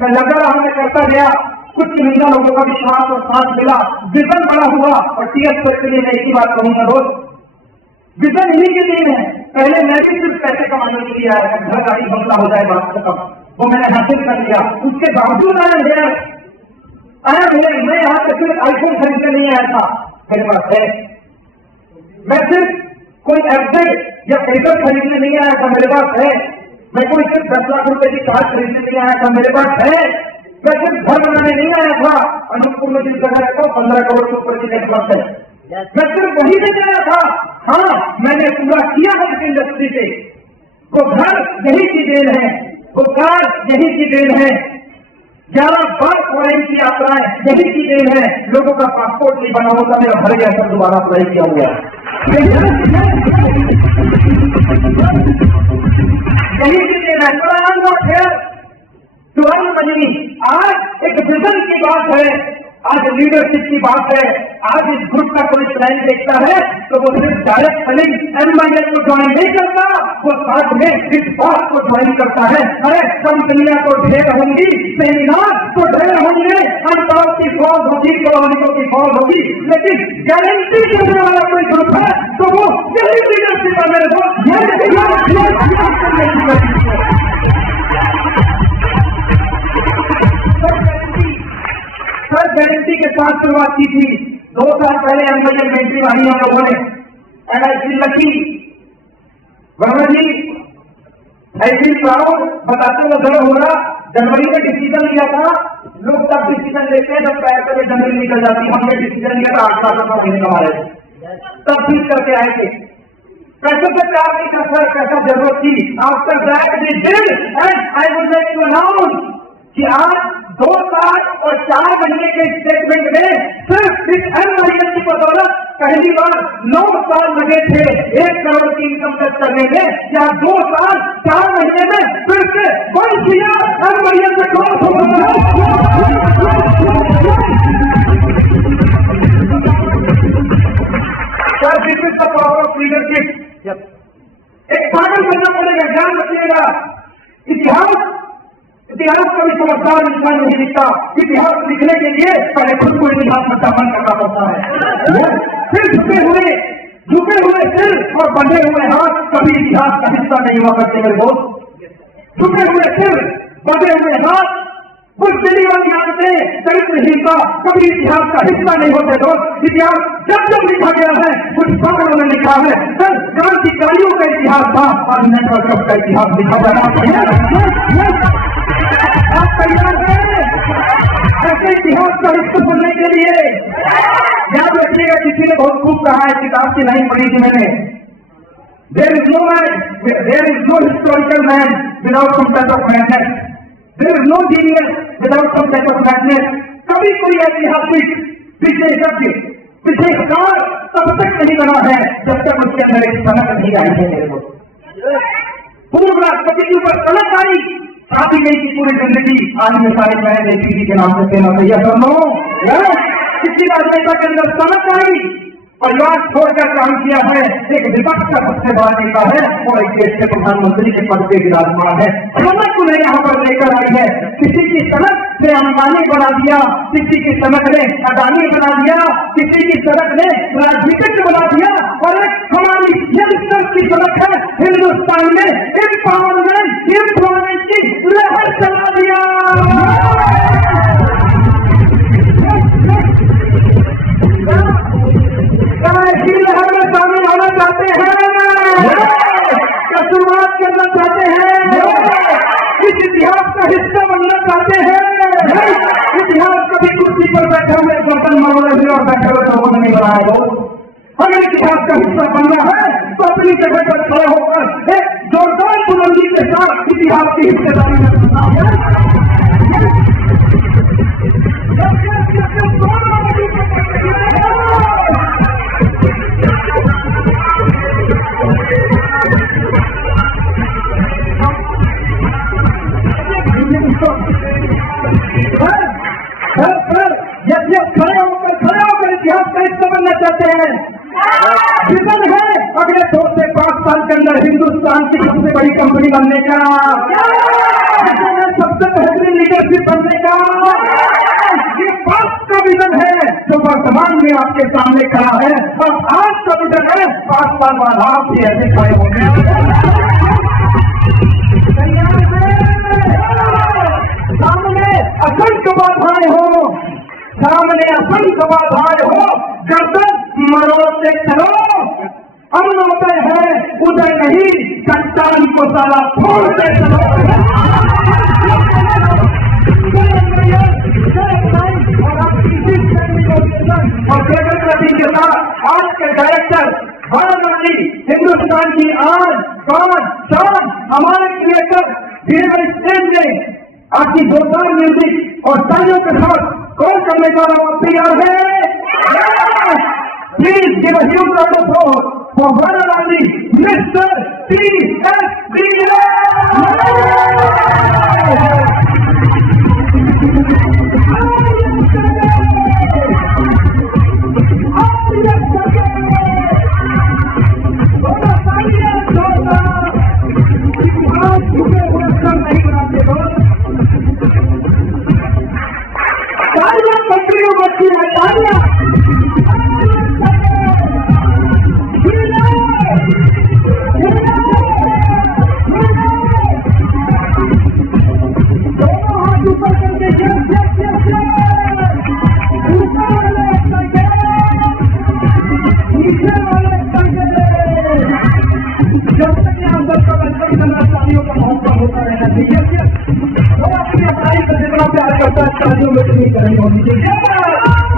मैं लगा रहा, मैं करता गया, कुछ चुनिंदा लोगों का विश्वास और साथ मिला, विजन बड़ा हुआ। और टीएस के लिए मैं एक ही बात कहूंगा दोस्त, विजन इन्हीं के लिए है। पहले मैं भी सिर्फ पैसे कमाने के लिए आया, घर गाड़ी बंगला हो जाए बात खत्म, वो मैंने हासिल कर लिया। उसके बावजूद आया मैं यहाँ से सिर्फ आईफोन खरीदने नहीं आया था, मेरे पास है। मैं सिर्फ कोई एफजेड या पेपर खरीदने नहीं आया था, मेरे पास है। मैं कोई सिर्फ 10 लाख रुपए की कार खरीदने नहीं आया था, मेरे पास है। मैं सिर्फ घर बनाने नहीं आया था, अनूपपुर में जिस जगह रहता हूँ 15 करोड़ के ऊपर की नेटवर्क है, मैं सिर्फ वही नहीं आया था। हाँ, मैंने पूरा किया है इस इंडस्ट्री से। वो घर यही की देन है, वो कार यही की देन है, 11 बार फॉरेन की यात्राएं यही की देन है। लोगों का पासपोर्ट नहीं बना होता, मेरा भर गया, सब दोबारा अप्लाई किया हुआ यही की देन है। सुवर्ण बनी आज एक विजन की बात है, आज लीडरशिप की बात है। आज इस ग्रुप का कोई प्लान देखता है तो वो सिर्फ डायरेक्ट सेलिंग एमआईएल को ज्वाइन नहीं करता, वो साथ में इस बात को ज्वाइन करता है। अरे कंपनियां तो ढेर होंगी, सेमिनार तो ढेर होंगे, अनपढ़ों की फौज होगी, कॉलोनियों की फौज होगी, लेकिन गारंटी देने वाला कोई ग्रुप है तो वो यही लीडरशिप है मेरे दोस्त। सर गारंटी के साथ शुरुआत की थी 2 साल पहले एमआईएल में एंट्री मारी हम लोगों ने। And I feel lucky, Verma ji, I feel proud. बताते हुए गर्व हो रहा, जनवरी में डिसीजन लिया था। लोग तब डिसीजन लेते हैं जब पैर से जनवरी निकल जाती है। हमने डिसीजन लिया था 8 साल का महीने कमा रहे थे, तब ठीक करके आए थे। पैसे से प्यार नहीं कर सर, पैसा जरूरत थी। After that we did and I would like to announce कि आज 2 साल और 4 महीने के स्टेटमेंट में सिर्फ इस एमआईएल की बदौलत पहली बार 9 साल लगे थे 1 करोड़ की इनकम टच करने में, या 2 साल 4 महीने में फिर से 1 बिलियन एमआईएल से क्रॉस हो गया। This is the power of leadership. एक पागल बनना पड़ेगा, ध्यान रखिएगा। इतिहास कभी समझदार इंसान नहीं लिखता, इतिहास लिखने के लिए पहले खुद को इतिहास सत्यापन करना पड़ता है। फिर झुके हुए सिर और बंधे हुए हाथ कभी इतिहास का हिस्सा नहीं हुआ करते मेरे दोस्त। झुके हुए सिर, बंधे हुए हाथ, कुछ दिली वाली आदतें, चरित्रहीनता कभी इतिहास का हिस्सा नहीं होते दोस्त। इतिहास जब लिखा गया है कुछ पागलों ने लिखा है। सर क्रांतिकारियों का इतिहास था और नेटवर्क का इतिहास लिखा गया। आप तैयार हैं ऐसे इतिहास का हिस्सा बनने के लिए? याद रखिएगा, किसी ने बहुत खूब कहा है, किताब की लाइन पढ़ी थी मैंने, there is no historical man without some type of madness, there is no genius without some type of madness. कभी कोई ऐतिहासिक विशेषकार तब तक नहीं बना है जब तक उसके अंदर एक सनक नहीं आई है मेरे को। पूर्व राष्ट्रपति के ऊपर सनक आई, साथ ही नहीं की पूरी जिंदगी आज में सारे मैंने देसी जी के नाम से देना चाहिए। किसी राजनेता के अंदर समझ आई, परिवार छोड़कर काम किया है, एक विपक्ष का सबसे बड़ा नेता है और एक देश के प्रधानमंत्री के पद पे विराजमान है। समझ को नहीं यहाँ पर लेकर आई है। किसी की सड़क ने अंबानी बना दिया, किसी की सड़क ने अडानी बना दिया, किसी की सड़क ने राजनीतिक बना दिया, और एक हमारी यंगस्टर्स की सड़क है हिंदुस्तान में एम्पावरमेंट की लहर चला दिया। लहर में शामिल होना चाहते हैं, शुरुआत करना चाहते हैं, इस इतिहास का हिस्सा बनना चाहते हैं। इतिहास कभी कुर्सी पर बैठे हुए बर्तन मरोड़े हुए और बैठे हुए लोगों ने नहीं बनाया हो। हमें इतिहास का हिस्सा बनना है तो अपनी जगह पर खड़े होकर एक जोरदार बुलंदी के साथ इतिहास की हिस्सेदारी करना है। खड़े होकर इतिहास का हिस्सा बनना चाहते हैं। विजन है अगले 2 से 5 साल के अंदर हिंदुस्तान की सबसे बड़ी कंपनी बनने का। सबसे पहले इंडियन लीडरशिप बनने का ये पास्ट का विजन है जो वर्तमान में आपके सामने खड़ा है, और आज का विजन है 5 साल बाद आप भी ऐसे खड़े होंगे। सामने असंख्य बाधाएं हो, सामने असंख्य बाधाएं हो, गर्दन मरोड़ते चलो, अरुणोदय है उदय नहीं, चट्टान को साला फोड़ते चलो। और जगत के साथ आज के डायरेक्टर भारत हिंदुस्तान की आज कान शान हमारे क्रिएटर स्टेज में आपकी जोरदार म्यूजिक और तालियों के साथ कौन करने का तैयार है? Please give a huge round of applause for one and only mister T.S.. जब तक यहाँ अंदर का लड़का शादियों का महोत्सव होता रहना चाहिए, वो अपनी अपनाई का जितना प्यार करता है शादियों में नहीं करनी होनी चाहिए।